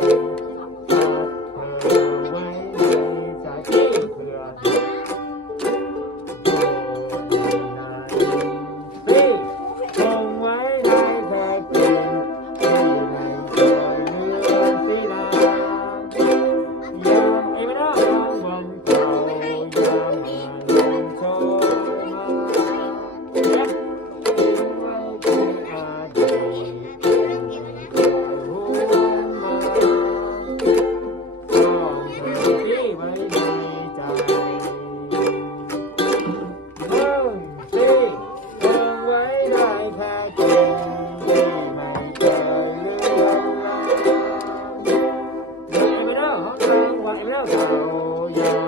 thank you Hallelujah.